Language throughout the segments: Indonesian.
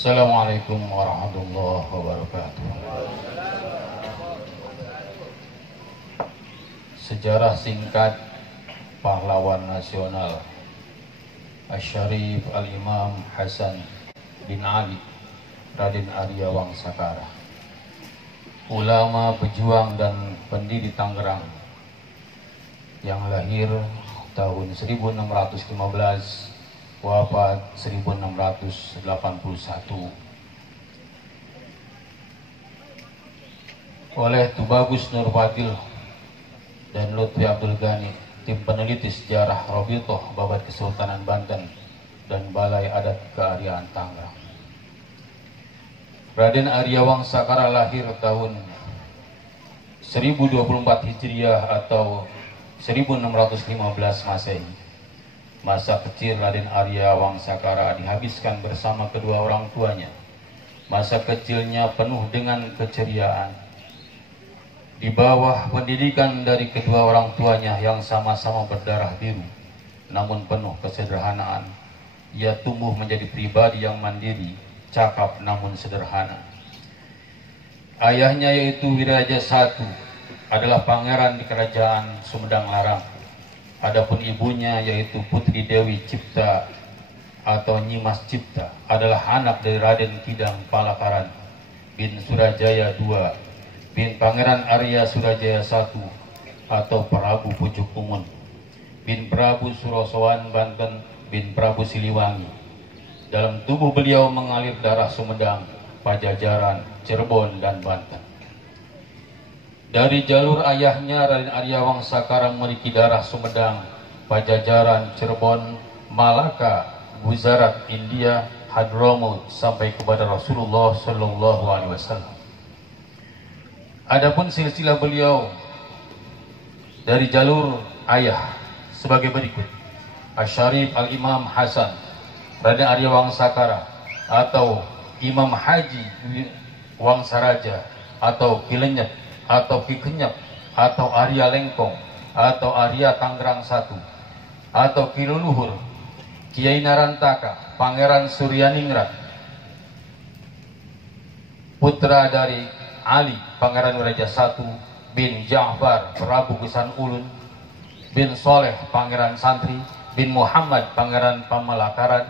Assalamualaikum warahmatullahi wabarakatuh. Sejarah singkat pahlawan nasional Asy-Syarif Al-Imam Hasan bin Ali Raden Arya Wangsakara, ulama, pejuang dan pendiri Tangerang yang lahir tahun 1615, wafat 1681. Oleh Tubagus Nurbatil dan Lutfi Abdul Ghani, tim peneliti sejarah Robitoh Babat Kesultanan Banten dan Balai Adat Keariaan Tangerang. Raden Arya Wangsakara lahir tahun 1024 Hijriah atau 1615 Masehi. Masa kecil Raden Arya Wangsakara dihabiskan bersama kedua orang tuanya. Masa kecilnya penuh dengan keceriaan. Di bawah pendidikan dari kedua orang tuanya yang sama-sama berdarah biru, namun penuh kesederhanaan, ia tumbuh menjadi pribadi yang mandiri, cakap namun sederhana. Ayahnya yaitu Wiraja I adalah pangeran di kerajaan Sumedang Larang. Adapun ibunya yaitu Putri Dewi Cipta atau Nyimas Cipta adalah anak dari Raden Kidang Palakaran bin Surajaya II bin Pangeran Arya Surajaya I atau Prabu Pucuk Umun bin Prabu Surosowan Banten bin Prabu Siliwangi. Dalam tubuh beliau mengalir darah Sumedang, Pajajaran, Cirebon dan Banten. Dari jalur ayahnya, Raden Arya Wangsakara memiliki darah Sumedang, Pajajaran, Cirebon, Malaka, Gujarat, India, Hadramaut sampai kepada Rasulullah Shallallahu Alaihi Wasallam. Adapun silsilah beliau dari jalur ayah sebagai berikut: Asy-Syarif Al-Imam Hasan Raden Arya Wangsakara atau Imam Haji Wangsaraja atau Kilenyep atau Ki Kenyep atau Arya Lengkong atau Arya Tangerang I atau Ki Leluhur Kiai Narantaka Pangeran Suryaningrat, putra dari Ali Pangeran Wiraja I bin Ja'far Prabu Gesan Ulun bin Soleh Pangeran Santri bin Muhammad Pangeran Pamalakaran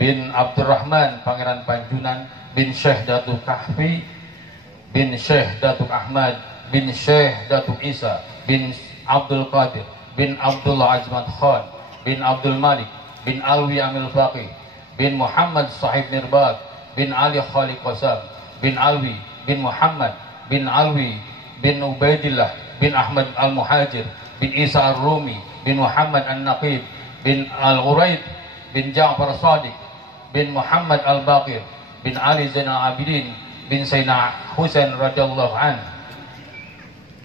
bin Abdurrahman Pangeran Panjunan bin Syekh Datuk Kahfi bin Syekh Datuk Ahmad bin Syekh Datuk Isa bin Abdul Qadir bin Abdullah Ajmat Khan bin Abdul Malik bin Alwi Amil Faqih bin Muhammad Sahib Mirbad bin Ali Khaliq Qasam bin Alwi bin Muhammad bin Alwi bin Ubaidillah bin Ahmad Al-Muhajir bin Isa Ar-Rumi bin Muhammad An-Naqib bin Al-Uraid bin Ja'far Sadiq bin Muhammad Al-Baqir bin Ali Zainal Abidin bin Sayyidina Husain radhiyallahu an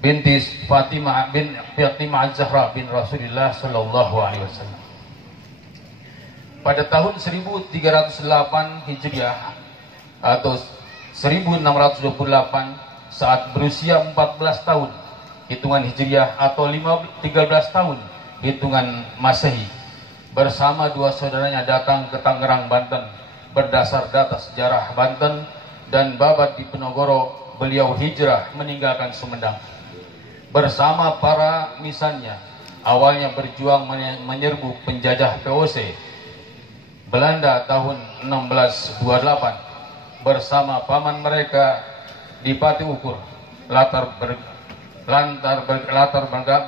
binti Fatimah bin Fatimah Az-Zahra bin Rasulullah sallallahu alaihi wasallam. Pada tahun 1308 Hijriah atau 1628 saat berusia 14 tahun hitungan Hijriah atau 13 tahun hitungan Masehi, bersama dua saudaranya datang ke Tangerang, Banten. Berdasar data sejarah Banten dan Babat di Penogoro, beliau hijrah meninggalkan Sumedang bersama para misannya. Awalnya berjuang menyerbu penjajah VOC Belanda tahun 1628 bersama paman mereka di Pati Ukur,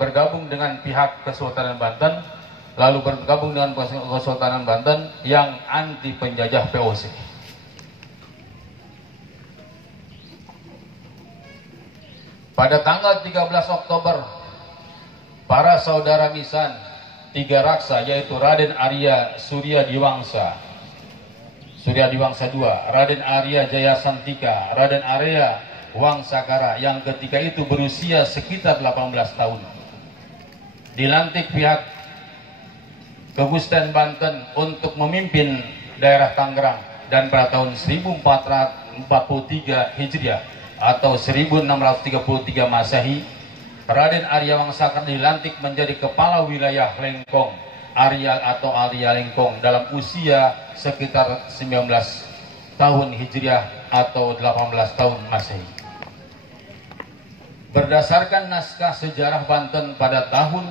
bergabung dengan pihak Kesultanan Banten, lalu bergabung dengan Kesultanan Banten yang anti penjajah VOC. Pada tanggal 13 Oktober, para saudara misan tiga raksa yaitu Raden Arya Surya Diwangsa II, Raden Arya Jayasantika, Raden Arya Wangsakara yang ketika itu berusia sekitar 18 tahun, dilantik pihak Kabupaten Banten untuk memimpin daerah Tangerang, dan pada tahun 1443 Hijriah atau 1633 Masehi, Raden Arya Wangsakara dilantik menjadi kepala wilayah Lengkong Arya atau Arya Lengkong dalam usia sekitar 19 tahun Hijriah atau 18 tahun Masehi. Berdasarkan naskah sejarah Banten pada tahun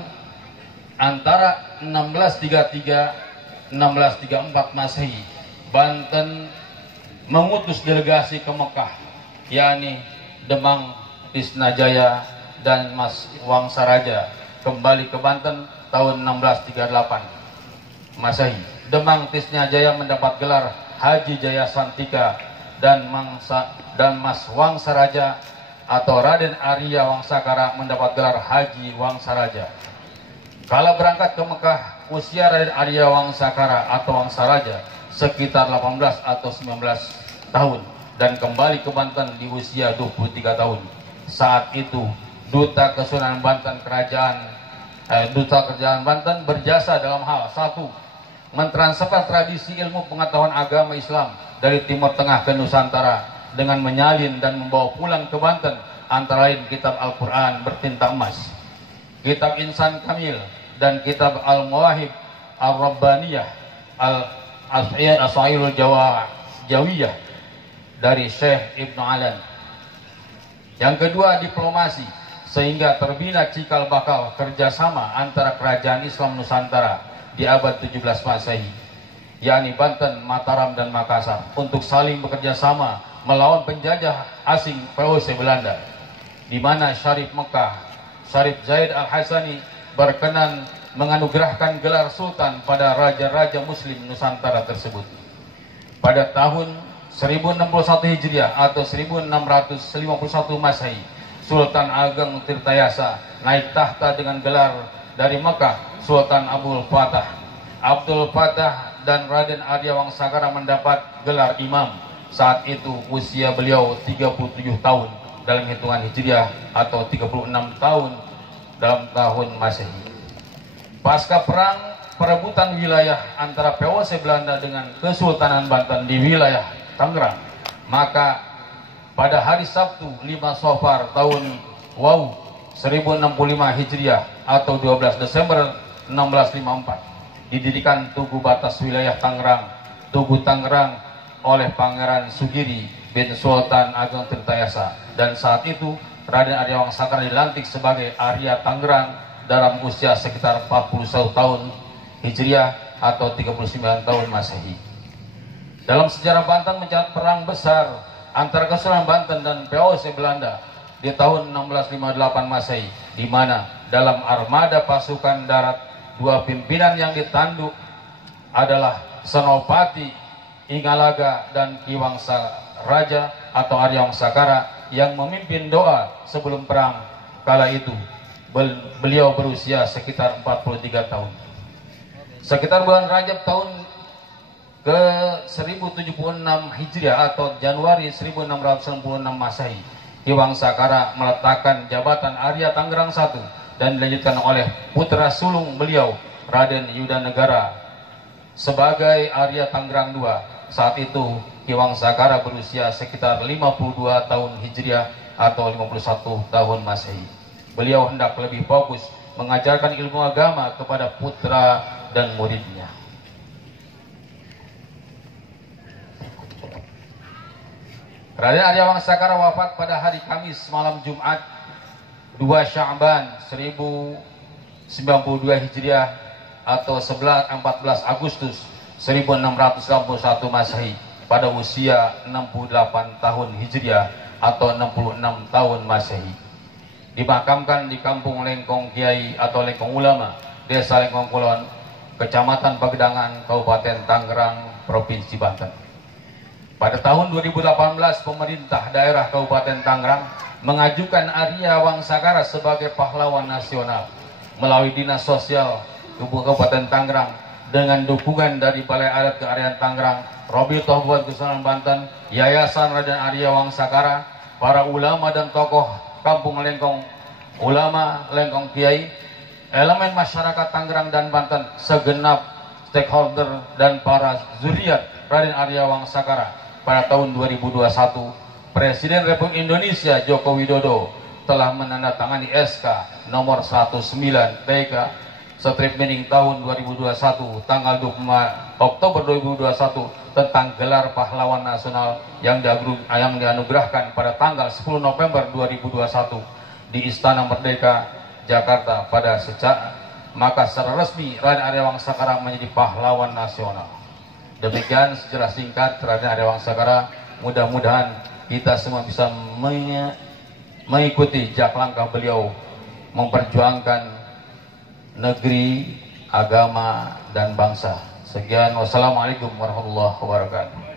antara 1633-1634 Masehi, Banten mengutus delegasi ke Mekah, yakni Demang, Tisnajaya, dan Mas Wangsaraja kembali ke Banten tahun 1638 Masehi. Demang Tisnajaya mendapat gelar Haji Jaya Santika dan Mas Wangsaraja atau Raden Arya Wangsakara mendapat gelar Haji Wangsaraja. Kala berangkat ke Mekah, usia Raden Arya Wangsakara atau Wangsaraja sekitar 18 atau 19 tahun dan kembali ke Banten di usia 23 tahun. Saat itu Duta Kesultanan Banten Kerajaan Banten berjasa dalam hal: 1. Mentransfer tradisi ilmu pengetahuan agama Islam dari Timur Tengah ke Nusantara dengan menyalin dan membawa pulang ke Banten antara lain kitab Al-Quran bertinta emas, kitab Insan Kamil, dan kitab Al-Mawahib Al-Rabbaniyah Al-Asailul Jawiyah dari Syekh Ibnu Alan. Yang kedua, diplomasi, sehingga terbina cikal bakal kerjasama antara kerajaan Islam Nusantara di abad 17 Masehi, yakni Banten, Mataram, dan Makassar, untuk saling bekerja sama melawan penjajah asing VOC Belanda, di mana Syarif Mekah, Syarif Zaid Al-Hasani berkenan menganugerahkan gelar Sultan pada raja-raja Muslim Nusantara tersebut. Pada tahun 1061 Hijriah atau 1651 Masehi, Sultan Ageng Tirtayasa naik tahta dengan gelar dari Mekah Sultan Abdul Fattah dan Raden Arya Wangsakara mendapat gelar Imam. Saat itu usia beliau 37 tahun dalam hitungan Hijriah atau 36 tahun dalam tahun Masehi. Pasca perang perebutan wilayah antara VOC Belanda dengan Kesultanan Banten di wilayah Tangerang, maka pada hari Sabtu 5 Safar tahun Wau 1065 Hijriah atau 12 Desember 1654 didirikan Tugu Batas Wilayah Tangerang, Tugu Tangerang, oleh Pangeran Sugiri bin Sultan Ageng Tirtayasa, dan saat itu Raden Arya Wangsakara dilantik sebagai Arya Tangerang dalam usia sekitar 41 tahun Hijriah atau 39 tahun Masehi. Dalam sejarah Banten mencatat perang besar antara Kesultanan Banten dan VOC Belanda di tahun 1658 Masehi, di mana dalam armada pasukan darat dua pimpinan yang ditanduk adalah Senopati Ingalaga dan Ki Wangsaraja atau Arya Wangsakara yang memimpin doa sebelum perang. Kala itu beliau berusia sekitar 43 tahun. Sekitar bulan Rajab tahun ke 1076 Hijriah atau Januari 1696 Masehi, Ki Wangsakara meletakkan jabatan Arya Tangerang I dan dilanjutkan oleh putra sulung beliau Raden Yudanegara sebagai Arya Tangerang II. Saat itu Ki Wangsakara berusia sekitar 52 tahun Hijriah atau 51 tahun Masehi. Beliau hendak lebih fokus mengajarkan ilmu agama kepada putra dan muridnya. Raden Arya Wangsakara wafat pada hari Kamis malam Jumat 2 Sya'ban 1092 Hijriah atau 14 Agustus 1691 Masehi pada usia 68 tahun Hijriah atau 66 tahun Masehi. Dimakamkan di Kampung Lengkong Kiai atau Lengkong Ulama, Desa Lengkong Kulon, Kecamatan Pagedangan, Kabupaten Tangerang, Provinsi Banten. Pada tahun 2018, pemerintah daerah Kabupaten Tangerang mengajukan Arya Wangsakara sebagai pahlawan nasional melalui Dinas Sosial Kabupaten Tangerang dengan dukungan dari Balai Adat Kearifan Tangerang, Robitoh Buat Kesultanan Banten, Yayasan Raden Arya Wangsakara, para ulama dan tokoh Kampung Lengkong Ulama, Lengkong Kiai, elemen masyarakat Tangerang dan Banten, segenap stakeholder dan para zuriat Raden Arya Wangsakara. Pada tahun 2021, Presiden Republik Indonesia Joko Widodo telah menandatangani SK nomor 19 TK Strip Mining tahun 2021 tanggal 25 Oktober 2021 tentang gelar pahlawan nasional yang dianugerahkan pada tanggal 10 November 2021 di Istana Merdeka Jakarta pada maka secara resmi Raden Arya Wangsakara menjadi pahlawan nasional. Demikian secara singkat Raden Arya Wangsakara. Mudah-mudahan kita semua bisa mengikuti jejak langkah beliau memperjuangkan negeri, agama, dan bangsa. Sekian, wassalamualaikum warahmatullahi wabarakatuh.